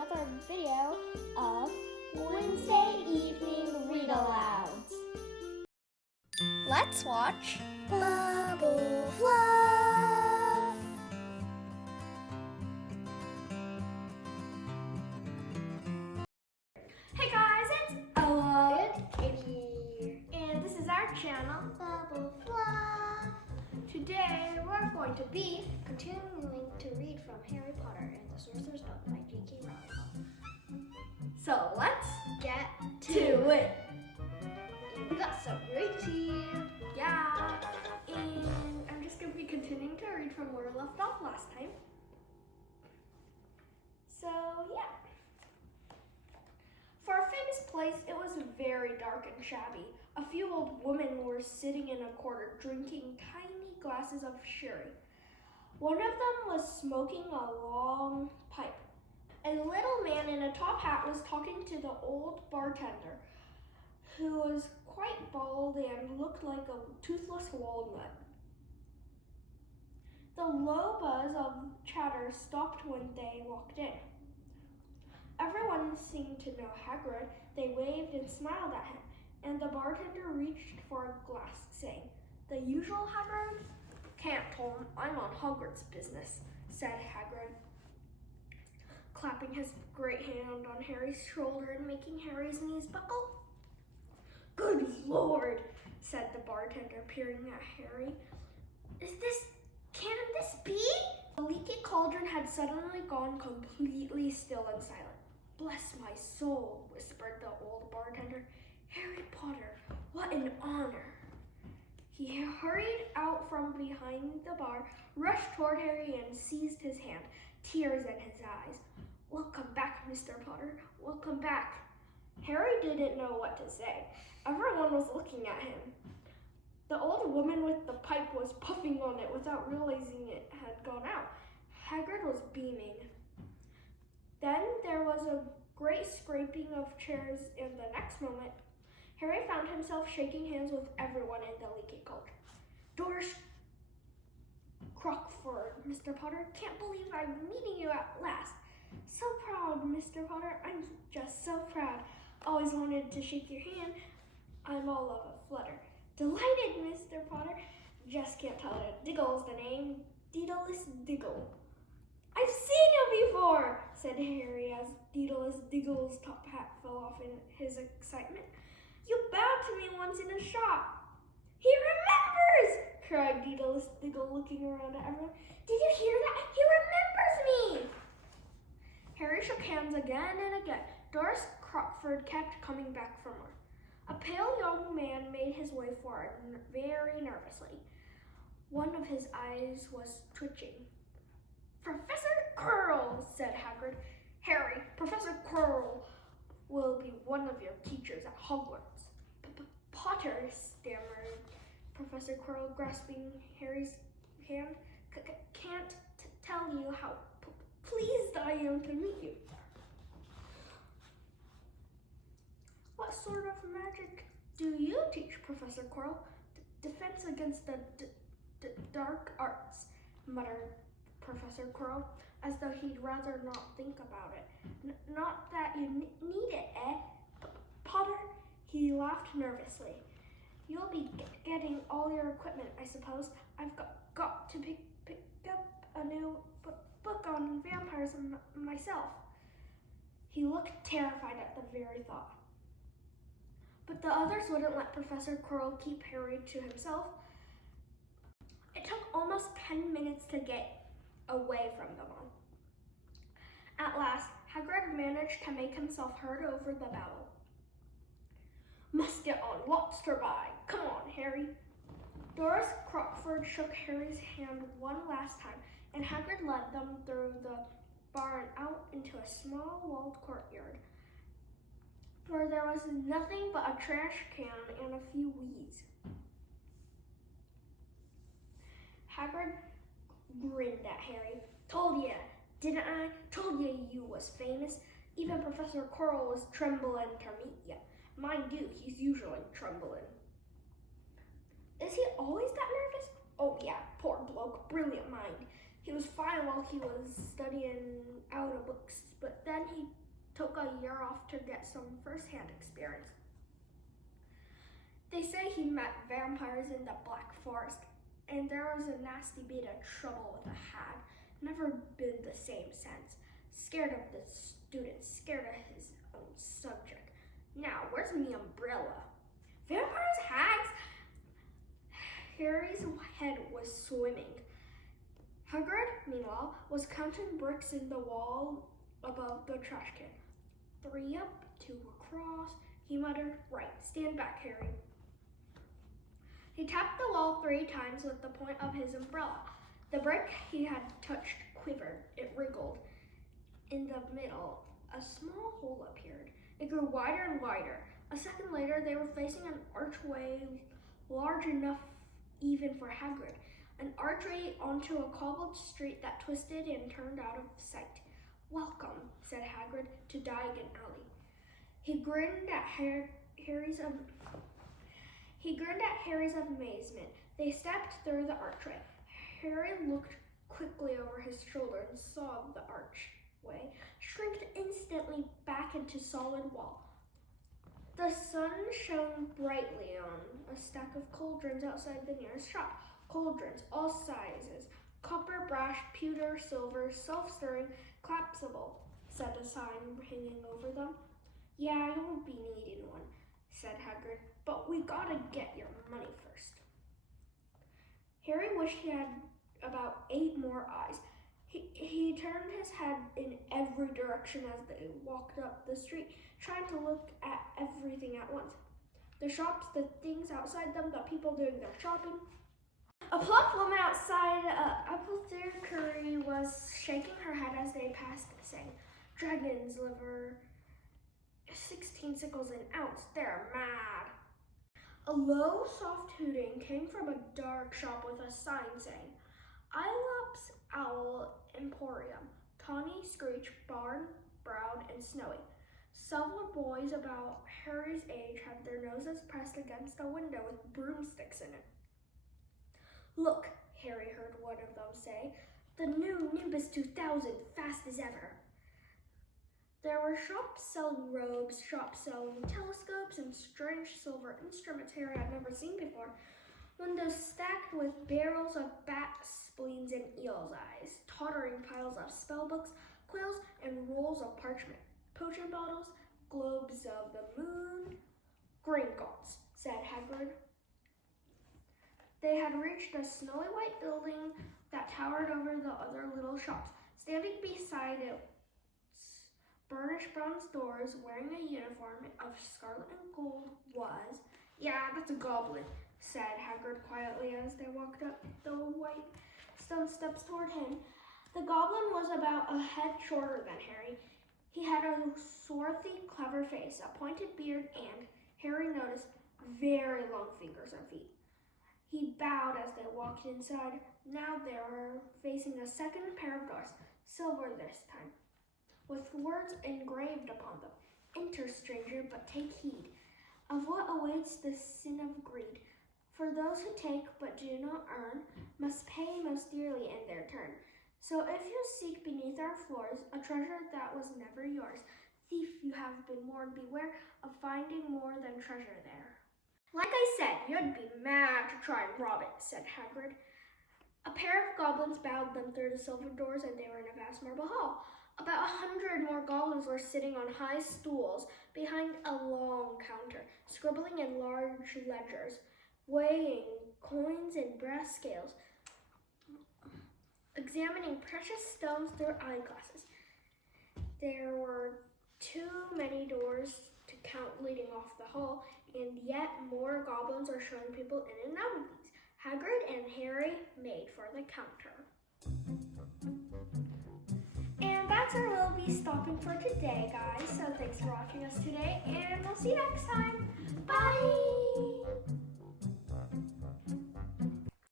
another video of Wednesday Evening Read-Alouds. Let's watch Bubble Fluff! Hey guys, it's Aloud. It's Katie. And this is our channel, Bubble Fluff. Today we're going to be Continuing to read from Harry Potter and the Sorcerer's Stone by J.K. Rowling. So let's Get to it. We got some great tea. Yeah, and I'm just going to be continuing to read from where we left off last time. So, yeah. For a famous place, it was very dark and shabby. A few old women were sitting in a corner drinking tiny glasses of sherry. One of them was smoking a long pipe. A little man in a top hat was talking to the old bartender, who was quite bald and looked like a toothless walnut. The low buzz of chatter stopped when they walked in. Everyone seemed to know Hagrid. They waved and smiled at him, and the bartender reached for a glass, saying, "The usual, Hagrid?" "Can't, Tom. I'm on Hogwarts business," said Hagrid, clapping his great hand on Harry's shoulder and making Harry's knees buckle. "Good Lord," said the bartender, peering at Harry. Can this be?" The leaky cauldron had suddenly gone completely still and silent. "Bless my soul," whispered the old bartender. "Harry Potter, what an honor." He hurried out from behind the bar, rushed toward Harry and seized his hand, tears in his eyes. "Welcome back, Mr. Potter. Welcome back." Harry didn't know what to say. Everyone was looking at him. The old woman with the pipe was puffing on it without realizing it had gone out. Hagrid was beaming. Then there was a great scraping of chairs, and the next moment, Harry found himself shaking hands with everyone in the leaky cauldron. "Doris Crockford, Mr. Potter, can't believe I'm meeting you at last. So proud, Mr. Potter. I'm just so proud. Always wanted to shake your hand. I'm all of a flutter. Delighted, Mr. Potter. Just can't tell it. Diggle's the name. Daedalus Diggle." "I've seen you before," said Harry as Daedalus Diggle's top hat fell off in his excitement. "You bowed to me once in a shop." "He remembers!" cried Daedalus Diggle, looking around at everyone. "Did you hear that? He remembers me!" Harry shook hands again and again. Doris Crockford kept coming back for more. A pale young man made his way forward very nervously. One of his eyes was twitching. "Professor Quirrell," said Hagrid. "Harry, Professor Quirrell will be one of your teachers at Hogwarts." "Potter," stammered Professor Quirrell, grasping Harry's hand. "Can't tell you how pleased I am to meet you." "What sort of magic do you teach, Professor Quirrell?" "Defense against the dark arts," muttered Professor Quirrell, as though he'd rather not think about it. "Not that you need it, eh? Potter?" He laughed nervously. "You'll be getting all your equipment, I suppose. I've got to pick up a new book on vampires myself." He looked terrified at the very thought. But the others wouldn't let Professor Quirrell keep Harry to himself. It took almost 10 minutes to get away from them all. At last, Hagrid managed to make himself heard over the babble. "Must get on lots to buy. Come on, Harry." Doris Crockford shook Harry's hand one last time, and Hagrid led them through the bar and out into a small walled courtyard, where there was nothing but a trash can and a few weeds. Hagrid grinned at Harry. "Told ya, didn't I? Told ya you was famous. Even Professor Quirrell was trembling to meet ya. Mind you, he's usually trembling." "Is he always that nervous?" "Oh yeah, poor bloke, brilliant mind. He was fine while he was studying out of books, but then he took a year off to get some first-hand experience. They say he met vampires in the Black Forest, and there was a nasty bit of trouble with a hag. Never been the same since. Scared of the students, scared of his own subject. Now, where's me umbrella? Vampires, hags? Harry's head was swimming. Hagrid, meanwhile, was counting bricks in the wall above the trash can. 3 up, 2 across, he muttered. Right, stand back, Harry. He tapped the wall 3 times with the point of his umbrella. The brick he had touched quivered. It wriggled. In the middle, a small hole appeared. It grew wider and wider. A second later, they were facing an archway large enough even for Hagrid. An archway onto a cobbled street that twisted and turned out of sight. Welcome, said Hagrid, to Diagon Alley. He grinned at Harry's amazement. They stepped through the archway. Harry looked quickly over his shoulder and saw the archway shrink instantly back into solid wall. The sun shone brightly on a stack of cauldrons outside the nearest shop. Cauldrons, all sizes, copper, brass, pewter, silver, self-stirring, collapsible, said a sign hanging over them. Yeah, you'll be needing one, said Hagrid, but we gotta get your money first. Harry wished he had about 8 more eyes. He turned his head in every direction as they walked up the street, trying to look at everything at once. The shops, the things outside them, the people doing their shopping. A plump woman outside apothecary was shaking her head as they passed, saying, Dragon's liver, 16 sickles an ounce, they're mad. A low, soft hooting came from a dark shop with a sign saying, Ilops Owl Emporium, Tawny, Screech, Barn, Brown, and Snowy. Several boys about Harry's age had their noses pressed against a window with broomsticks in it. Look, Harry heard one of them say, the new Nimbus 2000, fast as ever. There were shops selling robes, shops selling telescopes, and strange silver instruments Harry had never seen before. Windows stacked with barrels of bat spleens and eel's eyes, tottering piles of spellbooks, quills, and rolls of parchment, potion bottles, globes of the moon. Gringotts, said Hagrid. They had reached a snowy white building that towered over the other little shops. Standing beside its burnished bronze doors, wearing a uniform of scarlet and gold was, yeah, that's a goblin, said Hagrid quietly as they walked up the white stone steps toward him. The goblin was about a head shorter than Harry. He had a swarthy, clever face, a pointed beard, and, Harry noticed, very long fingers and feet. He bowed as they walked inside. Now they were facing a second pair of doors, silver this time, with words engraved upon them. Enter, stranger, but take heed of what awaits the sin of greed. For those who take but do not earn must pay most dearly in their turn. So if you seek beneath our floors a treasure that was never yours, thief, you have been warned, beware of finding more than treasure there. Like I said, you'd be mad to try and rob it, said Hagrid. A pair of goblins bowed them through the silver doors, and they were in a vast marble hall. About 100 more goblins were sitting on high stools behind a long counter, scribbling in large ledgers, weighing coins in brass scales, examining precious stones through eyeglasses. There were too many doors to count leading off the hall, and yet more goblins are showing people in and out of these. Hagrid and Harry made for the counter. And that's where we'll be stopping for today, guys. So thanks for watching us today, and we'll see you next time. Bye!